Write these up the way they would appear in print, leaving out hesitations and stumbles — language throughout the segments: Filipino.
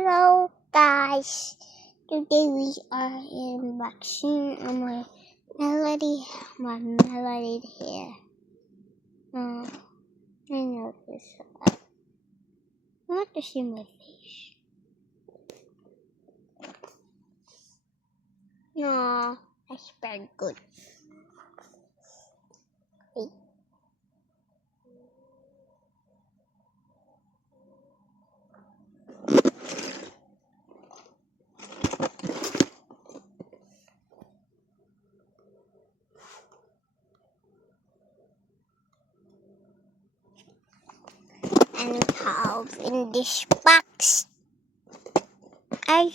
Hello guys, today we are unboxing my melody here. I know this. I want to see my face. No, that's very good. Wait. And how in this box I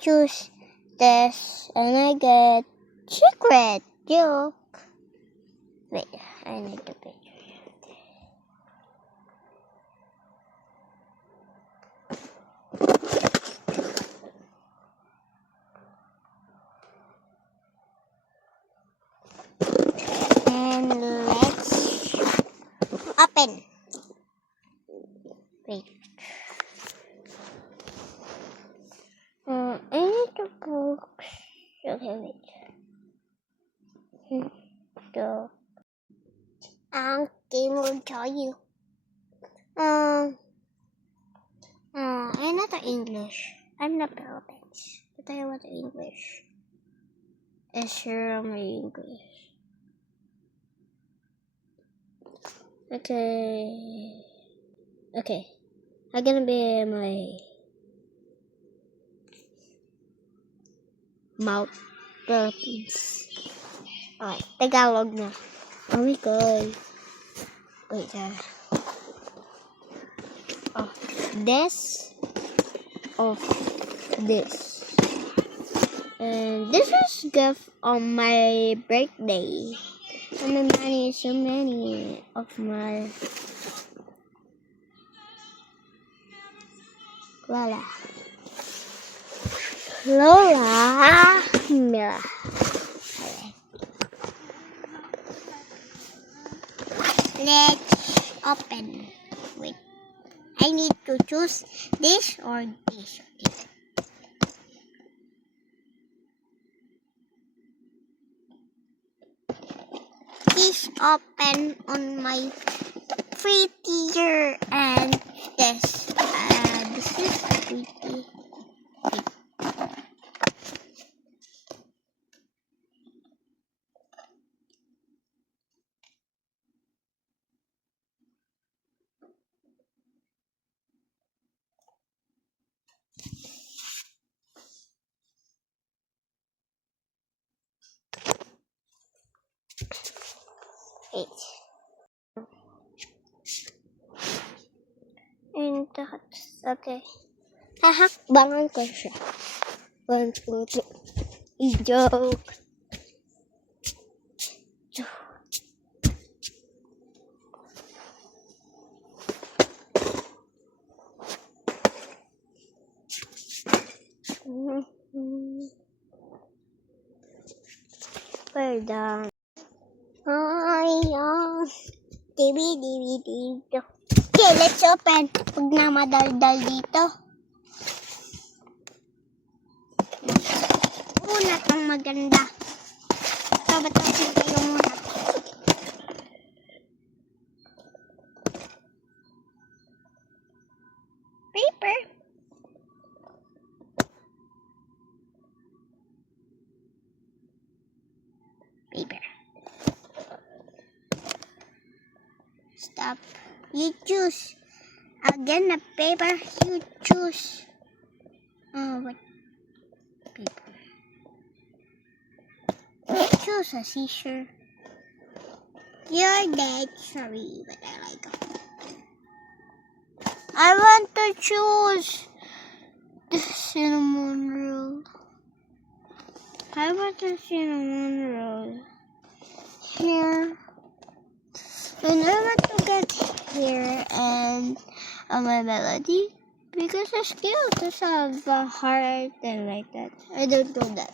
choose this and I get secret joke. Wait, I need the picture. And let's open. Wait. I need the books. Okay, wait. So, game will tell you. I'm not English. I'm not Philippines. But I want English. Is here my English. Okay. I'm gonna be my mouth Philippines. Alright, Tagalog na. Oh my god. Wait, this of this. And this was gift on my birthday. So many of my Lola Mila. Okay. Let's open. Wait, I need to choose this or this. This open on my free tier and this. This is pretty. Wait. And that's okay. Hahakbangan ko siya. 1, 2, 3. Joke. We're done. Dito. Okay, let's open. Huwag na madaldal dito. Unat ang maganda. Kabatasin kayo muna. Paper. Stop. You choose. Again, the paper. You choose. Oh, what paper? Choose a seashore. You're dead. Sorry, but I like it. I want to choose the cinnamon roll. I want the cinnamon roll. Here. And I want to get here and my melody because it's cute to have a heart and like that. I don't do that.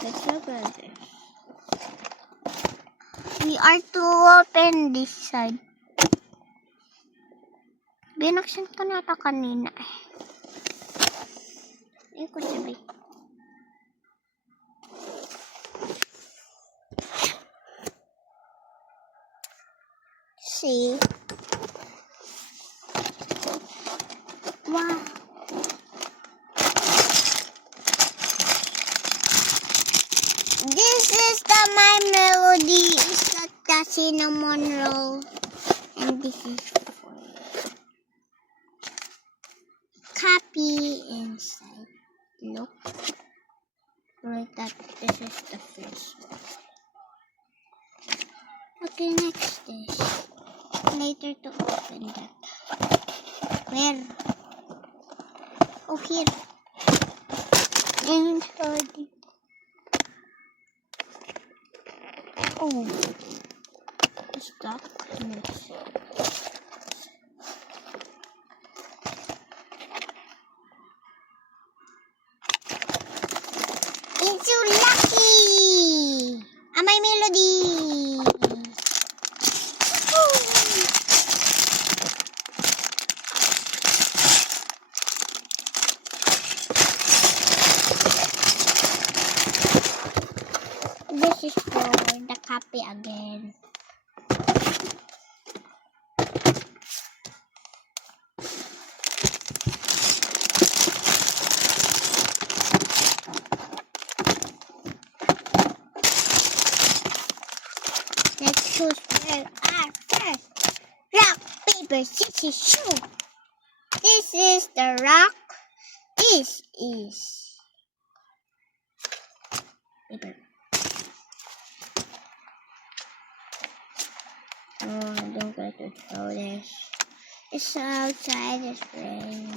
Let's look at this. We are to open this side. Binuksan ko na ito kanina. Ikot sabi. See? Wow. This is my melody. Is that the cinnamon roll? And this is for copy inside. Look. Right, that this is the first one. Okay, next is later to open that. Where? Oh, here. Inside. Oh, is that next? It's so lucky! My melody! This is for the copy again. Let's choose where our first rock, paper, scissors, shoe. This is the rock. This is paper. Oh, I don't get to throw this. It's outside, it's raining.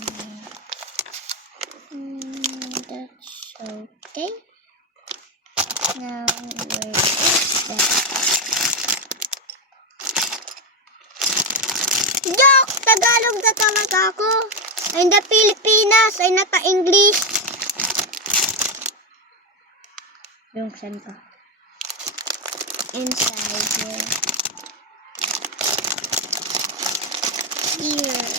That's okay. Now, where is that? Joke! Tagalog na talaga ako. Ay, na Pilipinas. Ay, nata English. Yung saan ka? Inside here. Here.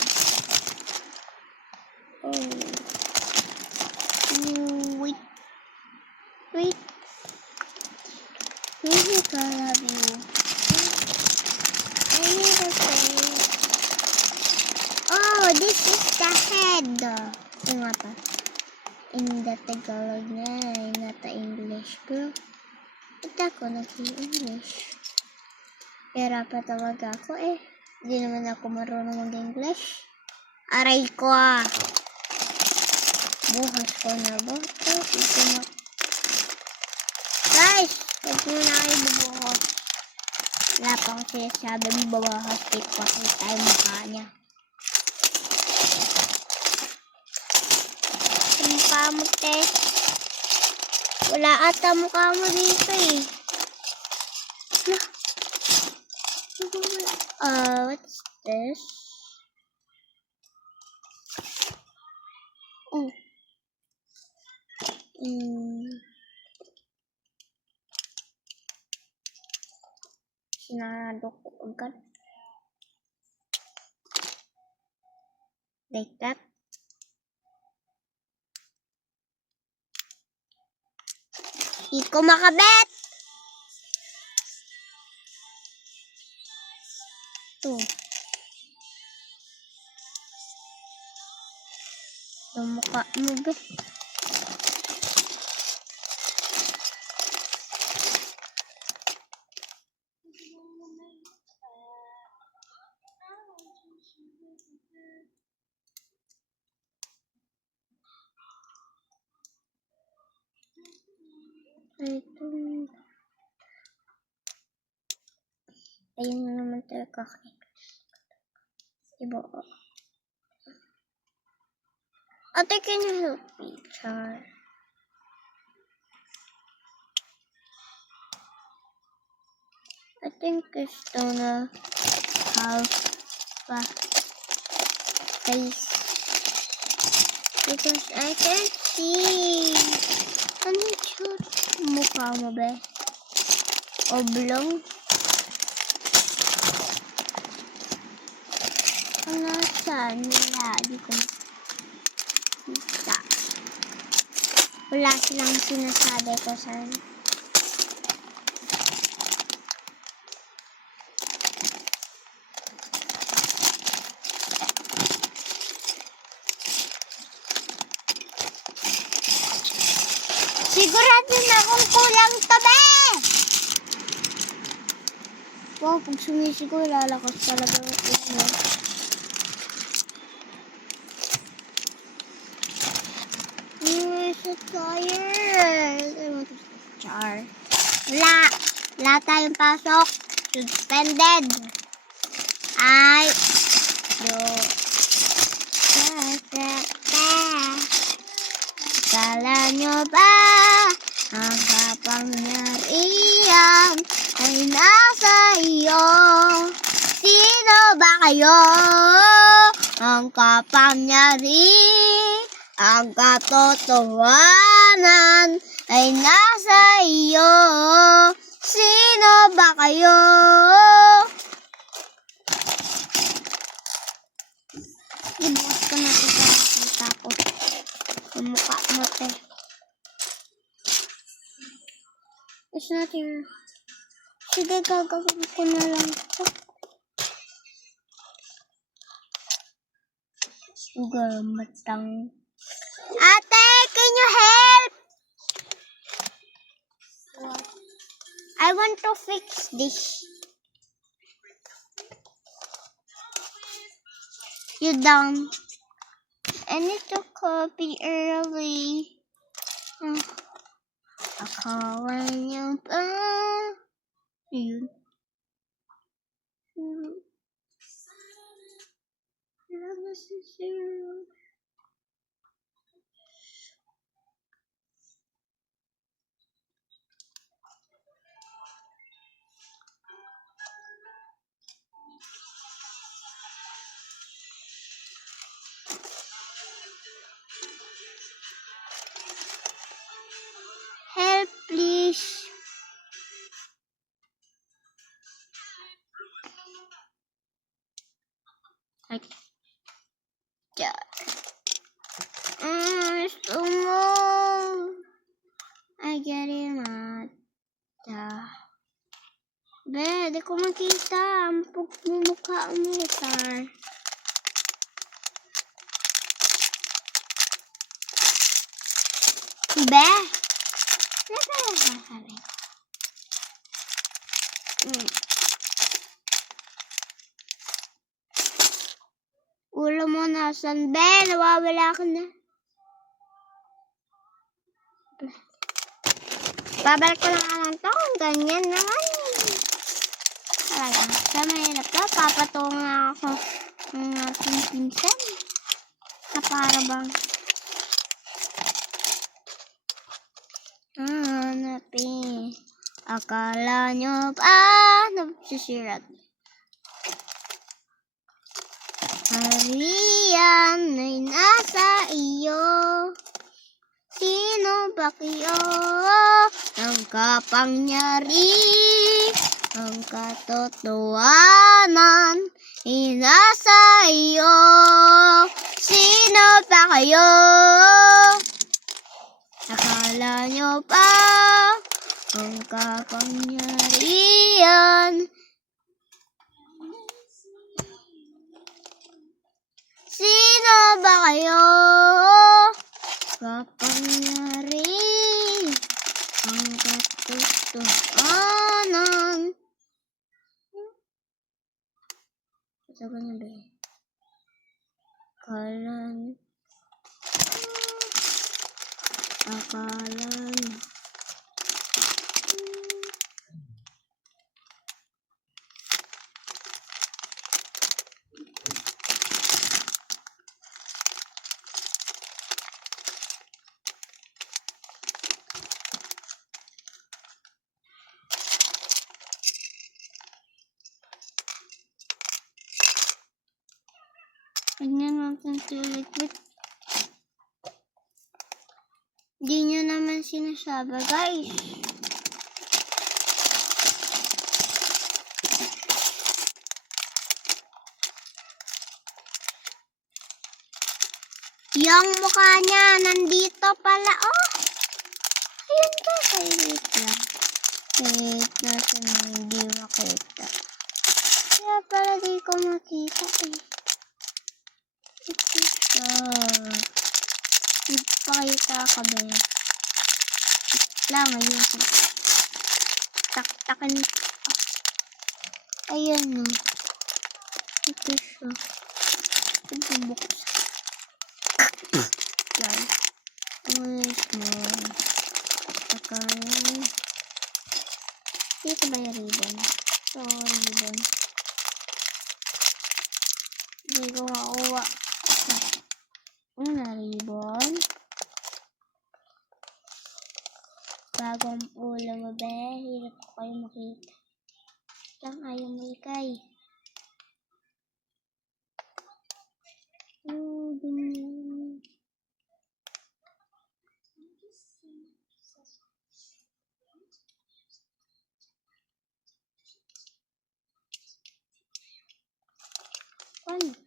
Oh. Wait. Wait. Maybe I love you. I need a face. Oh, this is the head. Yung nga pa. In the Tagalog na. Not the English, bro. Ito ako nag-English. Pera pa talaga ako eh. Hindi naman ako marunong mag-English. Aray ko ah. Bukas ko na ba? Ito na. Guys! Huwag mo na kayo bubuhos. Wala pa ako sinasabi bubuhos. Take pa kayo tayo mukha niya. Ang mukha mo, Tess. Wala ata mukha mo dito eh. What's this? Oh. Sinarado ko agad. Like that. Di ko makabet. Ito. Yung mukha mo ba? Ito. Ayun na naman tayo kakik. Iba. Ate, can you help me, Char? I think it's gonna have a face. Because I can't see. Ano yung mukha mo ba? Oblong? Ano saan nila? Di ko makita. Wala silang sinasabi ko saan. Sigurado na kung kulang tabi! Wow, pag sumisigaw, lalakas talaga ang ulo. I'm so tired. I want to char. Wala. Wala tayong pasok. Suspended. Ay. Yo. Kala nyo ba ang kapangyarihan ay nasa iyo? Sino ba kayo? Ang kapangyarihan, ang katotohanan ay nasa iyo. Sino ba kayo? Ibukas ko na ito para makita ko. Ang mukha mo, te. It's not here. Sige, gagawin ko na lang ito. Matang. Ate, can you help? What? I want to fix this. You down. I need to copy early. Akala niyo ba? Yun. Help, please. Like that. So long. I get it, Be, di ko makita. Ang mukha mo, Tar. Be? Ano ba yung sasabi? Ulo mo nasan, Be? Nawawala ka na. Babalik ko lang lang ito kung ganyan naman. Talaga, sa mahirap to. Papatunga ako ng ating pinsan. Na para bang hanapin. Akala nyo ba nagsisirat? Harian ay nasa iyo. Sino ba kayo? Ang kapangyarihan, ang katotohanan ay nasa iyo. Sino ba kayo? Akala nyo ba ang kapangyarihan? Sino ba kayo? Kapangyarihan, ang katotohanan. Sabi niya ba? Akalan. Tignan natin si Liquid. Di nyo naman sinasabi, guys. Yung mukha niya, nandito pala, oh. Ayun ka, wait lang. Wait, nasa na hindi makita. Kaya pala di ko makita eh. Ito siya. Ipakita ka ba? Lang, ayun. Taktakan. Ayan no. Ito siya. Ito buksan. Yan. Small. Takay. Dito ba yung ribbon? So, ribbon. Hindi ko makuha. Ano na ribbon? Bagong ulo mo ba? Hirap ko kayo makita. Lang ayaw mo ikay. Ganyan. Ano?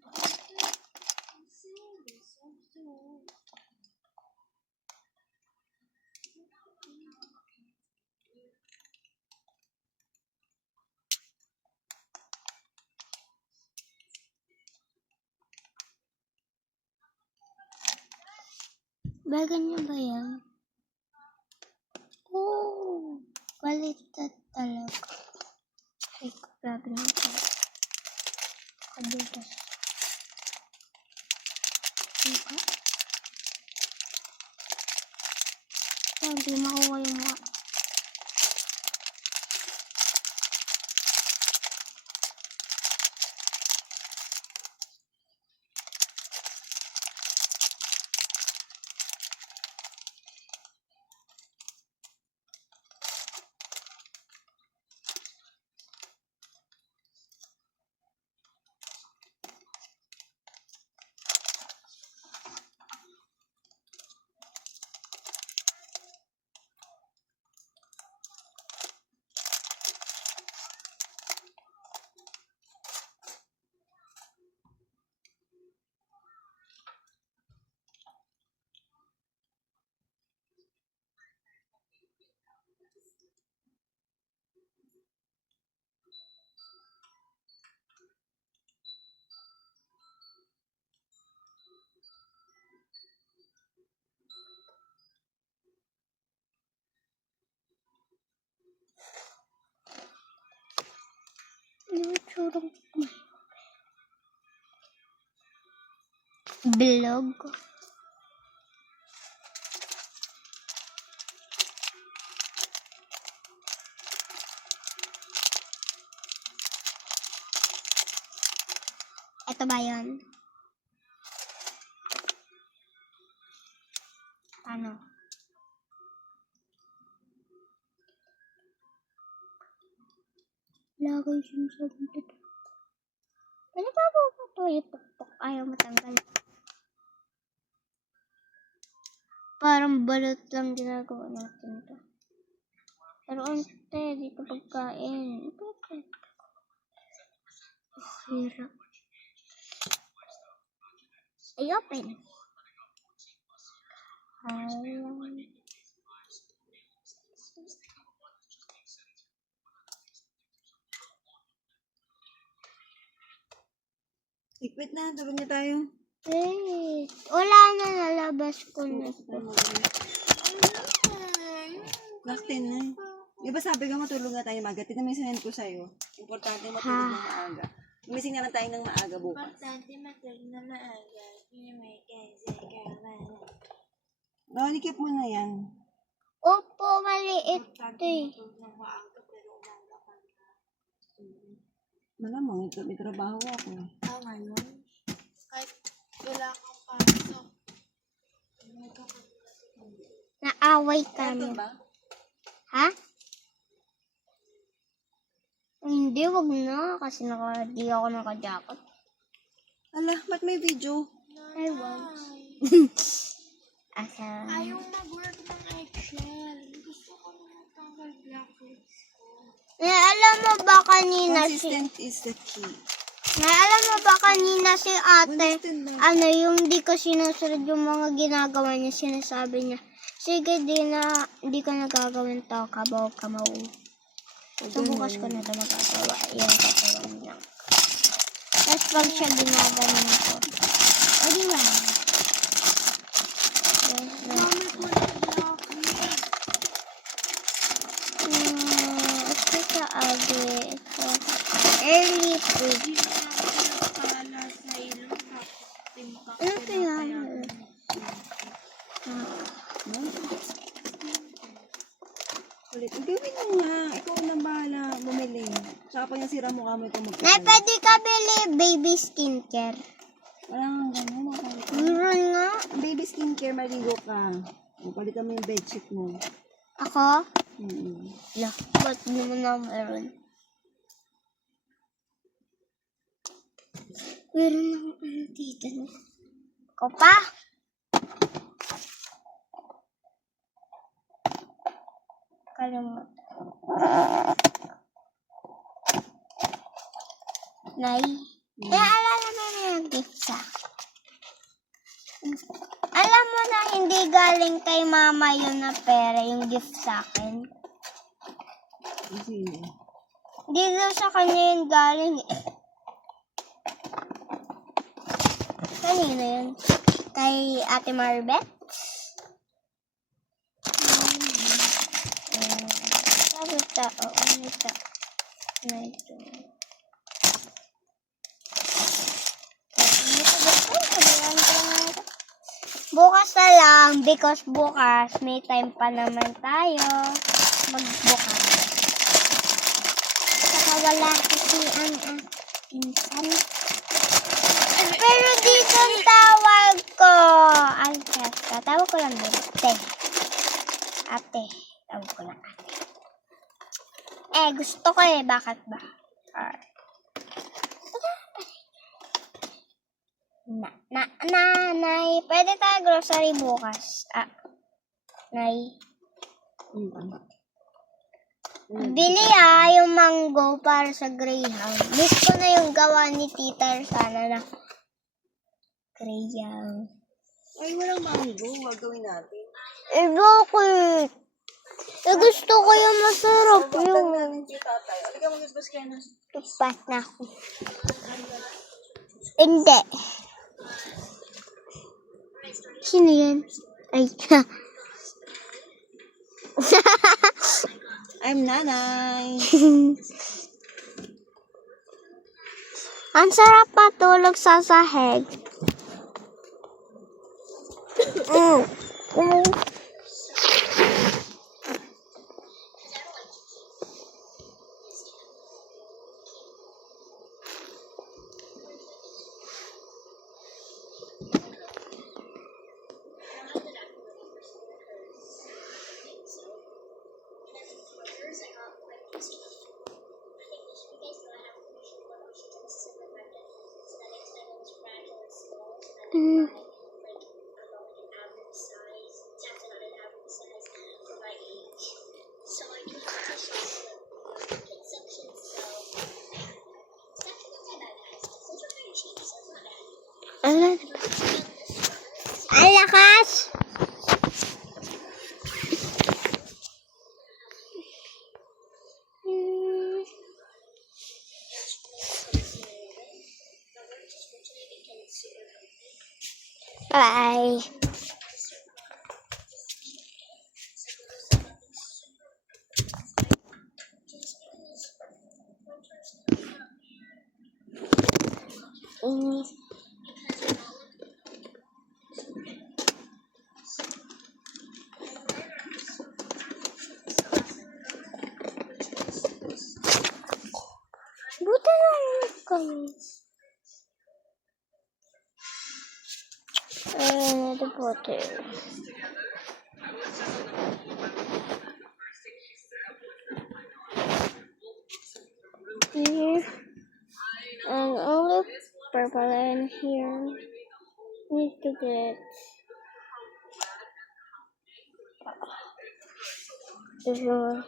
Bagan niya ba yan? Oh, baliktad talaga. Ay, grabe na ito. Kadulas. Diba? Oh, hindi makuha yung mga... Bilog. Ito ba yun? Ano? Lagay siya sa dito. Pwede ba po ito ipukpok? Ayaw matanggal. Parang balot lang ginagawa natin ito. Pero ante, dito pagkain. Hirap. Ay, open. Wait na, tabi niya tayo. Wait. Wala na, nalabas ko na. Laktin na. Di ba sabi ka matulog na tayo maaga? Tignan mo yung sinend ko sa'yo. Importante matulog ng maaga. Gumising na lang tayo ng maaga bukas. Importante matulog na maaga. May kasi kailangan. Nanikip mo na yan. Opo, maliit ito eh. Matulog ng maaga pero umaga ka na. Malamang, may trabaho ako. Ngayon? Kahit wala kang pasok. Naaway Aircon kami. ba? Ha? Hindi, wag na. Kasi di ako naka-jacket. Ala, ba't may video? I want. Asa? Ayaw mag-work ng eggshell. Gusto ko na tanggal blackheads ko. Alam mo ba kanina Consistent is the key. alam mo ba kanina si ate, Consistent na. yung di ko sinusunod yung mga ginagawa niya, sinasabi niya, Sige, di ko nagagawin to. Kabaw, kamaw. So, bukas ko na ito magagawa. Yung katawan lang. Tapos pag siya ginaganon ko. O, di ba? Gamit mo na block me. Ito sa agi. Ito. Early food. Hindi mo na pala sa ilong tapos timpa ko Ano kaya? Ulit. Gawin mo nga. Ikaw na bahala bumili. Saka pag nasira mo kamo ikaw Nay, magkakalit. pwede ka bili baby skincare. Wala nga gano'n. Makalit. Meron nga. Baby skincare, maligo ka. O, palitan mo yung bedsheet mo. Ako? Mm. La, ba't naman na meron? Meron akong ano dito na. Ako pa? Kalimut. Nay. Alala mo na yung gift sa akin. Alam mo na hindi galing kay mama yun na pera, yung gift sa akin. Sino? Hindi daw sa kanya yung galing eh. Kanino yun? Kay Ate Marbet? Sabi ito, ano ito? Ano ito? Bukas na lang because bukas may time pa naman tayo magbukas. Saka wala kasi ang pinsan. Pero dito ang tawag ko. Ay, Cheska. Tawag ko lang din. Ate. Tawag ko lang ate. Gusto ko eh. Bakit ba? Nay. Pwede tayo grocery bukas. Nay. Bili yung mango para sa Greyhound. Miss ko na yung gawa ni Tita sana na Greyhound. Ay, walang mango. Huwag gawin natin. Bakit? Gusto ko yung masarap Huwag yung natin si tatay. Alika mo gisbas kayo na. tupat na ako. Hindi. Sino yan? Ay. I'm nanay. Ang sarap matulog sa sahig. Ang lakas! Bye. Buta na rin kami. Another bottle. Here. And only purple in here. Need to get this one.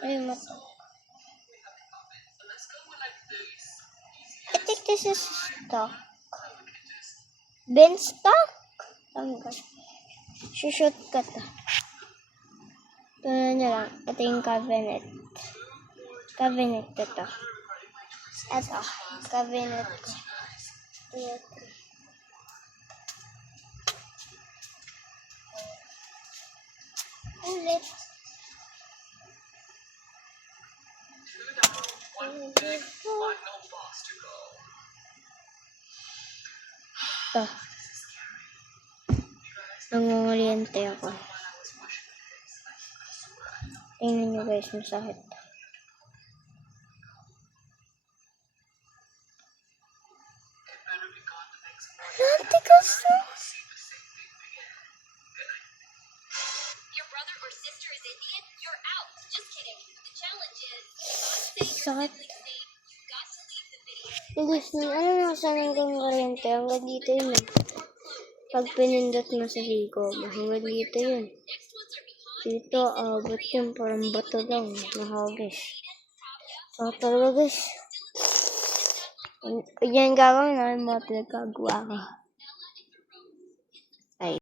Ay, mata. I think this this is stock. Beanstalk? Tanggal. Shoot ka to. Tingnan nyo lang. Ito yung cabinet. Cabinet ito. Ito. Cabinet ko. Ito. Ulit. Ito. Nangunguryente ako. Tingnan nyo guys, masakit. Nantigas na. Your brother or sister is Indian, you're out. Just kidding. The challenge is, Sakit. you've got to leave the video. Guys, ano nakasanang kong kuryente? Hanggang dito yun. Pag pinindot mo sa sigo, hanggang dito yun. Dito, abot yun. Parang bato lang. Nahagis. So, talaga guys. Yan gagawin namin mga pinagkagawa ko.